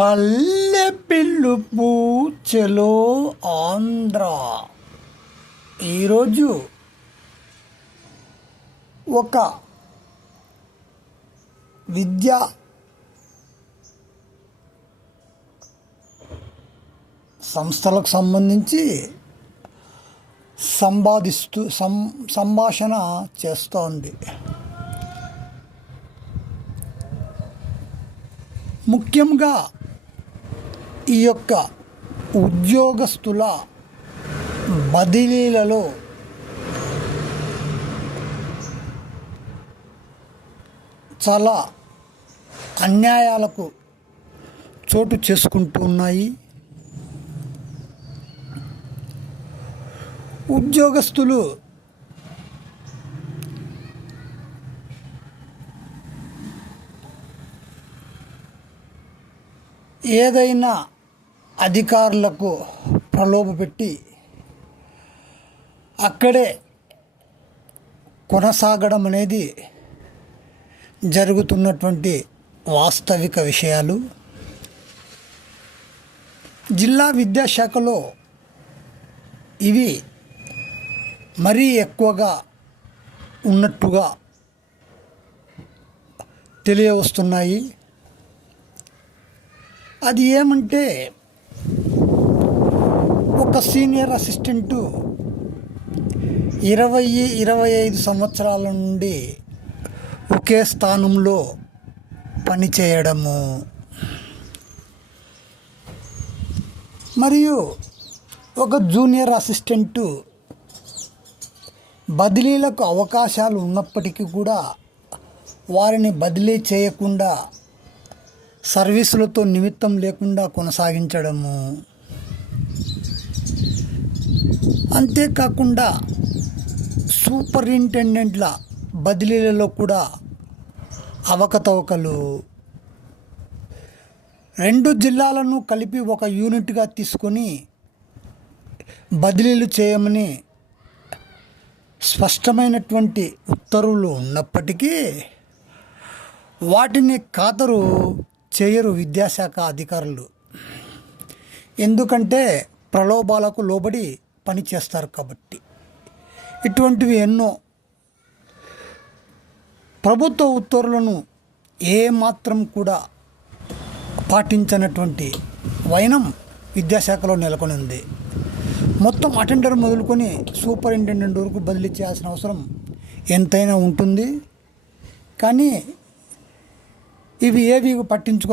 పల్లె పిలుపు చలో ఆంధ్ర. ఈరోజు ఒక విద్యా సంస్థలకు సంబంధించి సంభాషణ చేస్తోంది. ముఖ్యంగా ఈ యొక్క ఉద్యోగస్తుల బదిలీలలో చాలా అన్యాయాలకు చోటు చేసుకుంటూ ఉన్నాయి. ఉద్యోగస్తులు ఏదైనా అధికారులకు ప్రలోభపెట్టి అక్కడే కొనసాగడం అనేది జరుగుతున్నటువంటి వాస్తవిక విషయాలు. జిల్లా విద్యాశాఖలో ఇవి మరీ ఎక్కువగా ఉన్నట్టుగా తెలియవస్తున్నాయి. అది ఏమంటే, ఒక సీనియర్ అసిస్టెంటు 20-25 సంవత్సరాల నుండి ఒకే స్థానంలో పనిచేయడము, మరియు ఒక జూనియర్ అసిస్టెంటు బదిలీలకు అవకాశాలు ఉన్నప్పటికీ కూడా వారిని బదిలీ చేయకుండా సర్వీసులతో నిమిత్తం లేకుండా కొనసాగించడము, అంతేకాకుండా సూపరింటెండెంట్ల బదిలీలలో కూడా అవకతవకలు, 2 జిల్లాలను కలిపి ఒక యూనిట్గా తీసుకొని బదిలీలు చేయమని స్పష్టమైనటువంటి ఉత్తర్వులు ఉన్నప్పటికీ వాటిని ఖాతరు చేయరు విద్యాశాఖ అధికారులు. ఎందుకంటే ప్రలోభాలకు లోబడి పనిచేస్తారు కాబట్టి. ఇటువంటివి ఎన్నో. ప్రభుత్వ ఉత్తర్వులను ఏమాత్రం కూడా పాటించనటువంటి వైనం విద్యాశాఖలో నెలకొని ఉంది. మొత్తం అటెండర్ మొదలుకొని సూపరింటెండెంట్ వరకు బదిలీ చేయాల్సిన అవసరం ఎంతైనా ఉంటుంది. కానీ ఇవి ఏవి పట్టించుకో